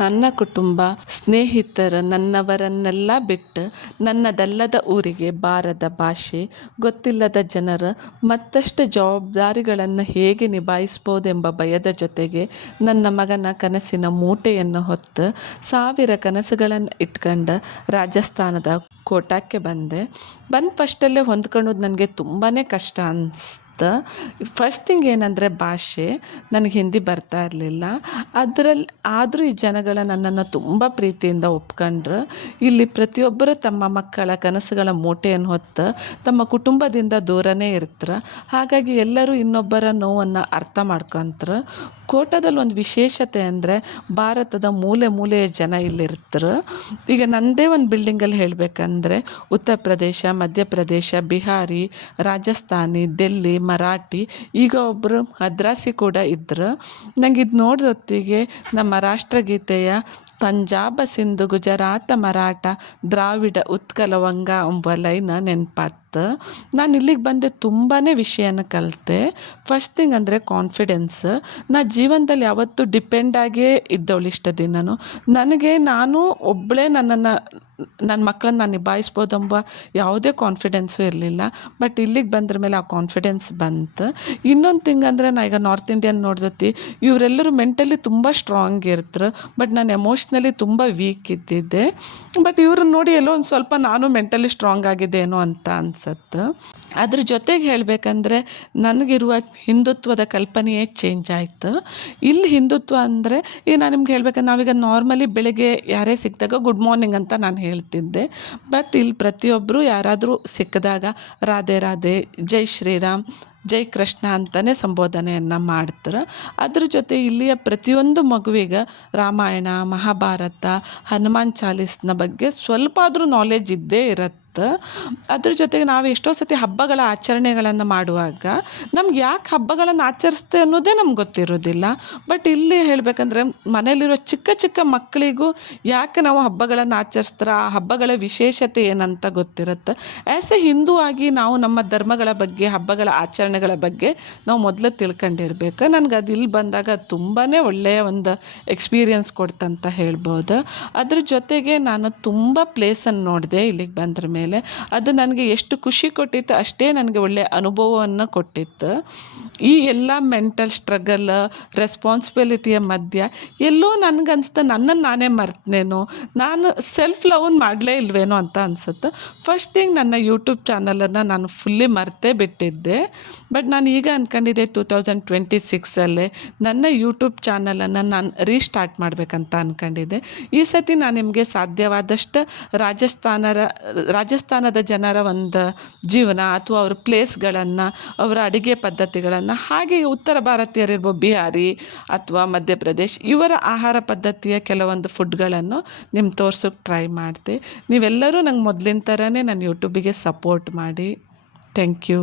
ನನ್ನ ಕುಟುಂಬ ಸ್ನೇಹಿತರು ನನ್ನವರನ್ನೆಲ್ಲ ಬಿಟ್ಟು ನನ್ನದಲ್ಲದ ಊರಿಗೆ ಬಾರದ ಭಾಷೆ ಗೊತ್ತಿಲ್ಲದ ಜನರು ಮತ್ತಷ್ಟು ಜವಾಬ್ದಾರಿಗಳನ್ನು ಹೇಗೆ ನಿಭಾಯಿಸ್ಬೋದೆಂಬ ಭಯದ ಜೊತೆಗೆ ನನ್ನ ಮಗನ ಕನಸಿನ ಮೂಟೆಯನ್ನು ಹೊತ್ತು 1000 ಕನಸುಗಳನ್ನು ಇಟ್ಕೊಂಡು ರಾಜಸ್ಥಾನದ ಕೋಟಾಕ್ಕೆ ಬಂದೆ. ಫಸ್ಟಲ್ಲೇ ಹೊಂದ್ಕೊಳ್ಳೋದು ನನಗೆ ತುಂಬಾ ಕಷ್ಟ ಅನಿಸ್ತು. ಫಸ್ಟ್ ಥಿಂಗ್ ಏನಂದರೆ ಭಾಷೆ. ನನಗೆ ಹಿಂದಿ ಬರ್ತಾ ಇರಲಿಲ್ಲ. ಆದರೂ ಈ ಜನಗಳ ನನ್ನನ್ನು ತುಂಬ ಪ್ರೀತಿಯಿಂದ ಒಪ್ಕೊಂಡ್ರು. ಇಲ್ಲಿ ಪ್ರತಿಯೊಬ್ಬರು ತಮ್ಮ ಮಕ್ಕಳ ಕನಸುಗಳ ಮೂಟೆಯನ್ನು ಹೊತ್ತು ತಮ್ಮ ಕುಟುಂಬದಿಂದ ದೂರನೇ ಇರ್ತಾರೆ. ಹಾಗಾಗಿ ಎಲ್ಲರೂ ಇನ್ನೊಬ್ಬರ ನೋವನ್ನು ಅರ್ಥ ಮಾಡ್ಕೊಂತಾರೆ. ಕೋಟದಲ್ಲಿ ಒಂದು ವಿಶೇಷತೆ ಅಂದರೆ ಭಾರತದ ಮೂಲೆ ಮೂಲೆಯ ಜನ ಇಲ್ಲಿರ್ತಾರೆ. ಈಗ ನನ್ನದೇ ಒಂದು ಬಿಲ್ಡಿಂಗಲ್ಲಿ ಹೇಳಬೇಕಂದ್ರೆ ಉತ್ತರ ಪ್ರದೇಶ, ಮಧ್ಯಪ್ರದೇಶ, ಬಿಹಾರಿ, ರಾಜಸ್ಥಾನಿ, ಡೆಲ್ಲಿ, ಮರಾಠಿ, ಈಗ ಒಬ್ಬರು ಮದ್ರಾಸಿ ಕೂಡ ಇದ್ದರು. ನಂಗೆ ಇದು ನೋಡಿದೊತ್ತಿಗೆ ನಮ್ಮ ರಾಷ್ಟ್ರಗೀತೆಯ ಪಂಜಾಬ, ಸಿಂಧು, ಗುಜರಾತ, ಮರಾಠ, ದ್ರಾವಿಡ, ಉತ್ಕಲ, ವಂಗ ಎಂಬ ಲೈನ್ ನೆನಪಾತು. ನಾನು ಇಲ್ಲಿಗೆ ಬಂದೆ ತುಂಬಾ ವಿಷಯನ ಕಲಿತೆ. ಫಸ್ಟ್ ಥಿಂಗ್ ಅಂದರೆ ಕಾನ್ಫಿಡೆನ್ಸ್. ನಾ ಜೀವನದಲ್ಲಿ ಯಾವತ್ತೂ ಡಿಪೆಂಡಾಗೇ ಇದ್ದವಳು ಇಷ್ಟ ದಿನನೂ. ನಾನು ಒಬ್ಬಳೇ ನನ್ನ ಮಕ್ಕಳನ್ನ ನಾನು ನಿಭಾಯಿಸ್ಬೋದೆಂಬ ಯಾವುದೇ ಕಾನ್ಫಿಡೆನ್ಸು ಇರಲಿಲ್ಲ. ಬಟ್ ಇಲ್ಲಿಗೆ ಬಂದ್ರ ಮೇಲೆ ಆ ಕಾನ್ಫಿಡೆನ್ಸ್ ಬಂತು. ಇನ್ನೊಂದು ಥಿಂಗ್ ಅಂದರೆ ನಾ ಈಗ ನಾರ್ತ್ ಇಂಡಿಯನ್ ನೋಡ್ದತ್ತಿ ಇವರೆಲ್ಲರೂ ಮೆಂಟಲಿ ತುಂಬ ಸ್ಟ್ರಾಂಗ್ ಇರ್ತಾರೆ. ಬಟ್ ನಾನು ಎಮೋಷ್ನಲಿ ತುಂಬ ವೀಕ್ ಇದ್ದಿದ್ದೆ. ಬಟ್ ಇವ್ರನ್ನ ನೋಡಿ ಎಲ್ಲೋ ಒಂದು ಸ್ವಲ್ಪ ನಾನು ಮೆಂಟಲಿ ಸ್ಟ್ರಾಂಗ್ ಆಗಿದ್ದೇನೋ ಅಂತ ಅನ್ಸತ್ತೆ. ಅದ್ರ ಜೊತೆಗೆ ಹೇಳಬೇಕಂದ್ರೆ ನನಗಿರುವ ಹಿಂದುತ್ವದ ಕಲ್ಪನೆಯೇ ಚೇಂಜ್ ಆಯಿತು. ಇಲ್ಲಿ ಹಿಂದುತ್ವ ಅಂದರೆ ಈಗ ನಾನು ನಿಮ್ಗೆ ಹೇಳ್ಬೇಕಂದ್ರೆ ನಾವೀಗ ನಾರ್ಮಲಿ ಬೆಳಗ್ಗೆ ಯಾರೇ ಸಿಕ್ಕಿದಾಗ ಗುಡ್ ಮಾರ್ನಿಂಗ್ ಅಂತ ನಾನು ಹೇಳ್ತಿದ್ದೆ. ಬಟ್ ಇಲ್ಲಿ ಪ್ರತಿಯೊಬ್ಬರು ಯಾರಾದರೂ ಸಿಕ್ಕಿದಾಗ ರಾಧೆ ರಾಧೆ, ಜೈ ಶ್ರೀರಾಮ್, ಜೈ ಕೃಷ್ಣ ಅಂತಲೇ ಸಂಬೋಧನೆಯನ್ನು ಮಾಡ್ತಾರೆ. ಅದ್ರ ಜೊತೆ ಇಲ್ಲಿಯ ಪ್ರತಿಯೊಂದು ಮಗುವಿಗೆ ರಾಮಾಯಣ, ಮಹಾಭಾರತ, ಹನುಮಾನ್ ಚಾಲೀಸ್ನ ಬಗ್ಗೆ ಸ್ವಲ್ಪ ಆದರೂ ನಾಲೆಜ್ ಇದ್ದೇ ಇರುತ್ತೆ. ಅದ್ರ ಜೊತೆಗೆ ನಾವು ಎಷ್ಟೋ ಸತಿ ಹಬ್ಬಗಳ ಆಚರಣೆಗಳನ್ನು ಮಾಡುವಾಗ ನಮ್ಗೆ ಯಾಕೆ ಹಬ್ಬಗಳನ್ನು ಆಚರಿಸ್ತೆ ಅನ್ನೋದೇ ನಮ್ಗೆ ಗೊತ್ತಿರೋದಿಲ್ಲ. ಬಟ್ ಇಲ್ಲಿ ಹೇಳಬೇಕಂದ್ರೆ ಮನೇಲಿರೋ ಚಿಕ್ಕ ಚಿಕ್ಕ ಮಕ್ಕಳಿಗೂ ಯಾಕೆ ನಾವು ಹಬ್ಬಗಳನ್ನು ಆಚರಿಸ್ತಾರೆ, ಆ ಹಬ್ಬಗಳ ವಿಶೇಷತೆ ಏನಂತ ಗೊತ್ತಿರುತ್ತೆ. ಆ್ಯಸ್ ಎ ಹಿಂದೂ ಆಗಿ ನಾವು ನಮ್ಮ ಧರ್ಮಗಳ ಬಗ್ಗೆ, ಹಬ್ಬಗಳ ಆಚರಣೆಗಳ ಬಗ್ಗೆ ನಾವು ಮೊದಲು ತಿಳ್ಕೊಂಡಿರ್ಬೇಕು. ನನಗೆ ಅದು ಇಲ್ಲಿ ಬಂದಾಗ ತುಂಬಾ ಒಳ್ಳೆಯ ಒಂದು ಎಕ್ಸ್ಪೀರಿಯನ್ಸ್ ಕೊಡ್ತಂತ ಹೇಳ್ಬೋದು. ಅದ್ರ ಜೊತೆಗೆ ನಾನು ತುಂಬ ಪ್ಲೇಸನ್ನು ನೋಡಿದೆ ಇಲ್ಲಿಗೆ ಬಂದ್ರ ಮೇಲೆ. ಅದು ನನಗೆ ಎಷ್ಟು ಖುಷಿ ಕೊಟ್ಟಿತ್ತು ಅಷ್ಟೇ ನನಗೆ ಒಳ್ಳೆಯ ಅನುಭವವನ್ನು ಕೊಟ್ಟಿತ್ತು. ಈ ಎಲ್ಲ ಮೆಂಟಲ್ ಸ್ಟ್ರಗಲ್, ರೆಸ್ಪಾನ್ಸಿಬಿಲಿಟಿಯ ಮಧ್ಯ ಎಲ್ಲೋ ನನಗನ್ಸ್ತು ನನ್ನನ್ನು ನಾನೇ ಮರ್ತನೇನೋ, ನಾನು ಸೆಲ್ಫ್ ಲವ್ನ ಮಾಡಲೇ ಇಲ್ವೇನೋ ಅಂತ ಅನಿಸುತ್ತೆ. ಫಸ್ಟ್ ಥಿಂಗ್ ನನ್ನ ಯೂಟ್ಯೂಬ್ ಚಾನಲನ್ನು ನಾನು ಫುಲ್ಲಿ ಮರ್ತೇ ಬಿಟ್ಟಿದ್ದೆ. ಬಟ್ ನಾನು ಈಗ ಅಂದ್ಕೊಂಡಿದ್ದೆ 2026 ನನ್ನ ಯೂಟ್ಯೂಬ್ ಚಾನಲನ್ನು ನಾನು ರೀಸ್ಟಾರ್ಟ್ ಮಾಡಬೇಕಂತ ಅಂದ್ಕೊಂಡಿದ್ದೆ. ಈ ಸತಿ ನಾನು ನಿಮಗೆ ಸಾಧ್ಯವಾದಷ್ಟು ರಾಜಸ್ಥಾನದ ಜನರ ಒಂದು ಜೀವನ ಅಥವಾ ಅವ್ರ ಪ್ಲೇಸ್ಗಳನ್ನು, ಅವರ ಅಡುಗೆ ಪದ್ಧತಿಗಳನ್ನು, ಹಾಗೆ ಉತ್ತರ ಭಾರತೀಯರಿರ್ಬೋದು ಬಿಹಾರಿ ಅಥವಾ ಮಧ್ಯಪ್ರದೇಶ್ ಇವರ ಆಹಾರ ಪದ್ಧತಿಯ ಕೆಲವೊಂದು ಫುಡ್ಗಳನ್ನು ನಿಮ್ಗೆ ತೋರ್ಸೋಕ್ಕೆ ಟ್ರೈ ಮಾಡ್ತೆ. ನೀವೆಲ್ಲರೂ ನಂಗೆ ಮೊದಲಿನ ಥರನೇ ನನ್ನ ಯೂಟ್ಯೂಬಿಗೆ ಸಪೋರ್ಟ್ ಮಾಡಿ. Thank you.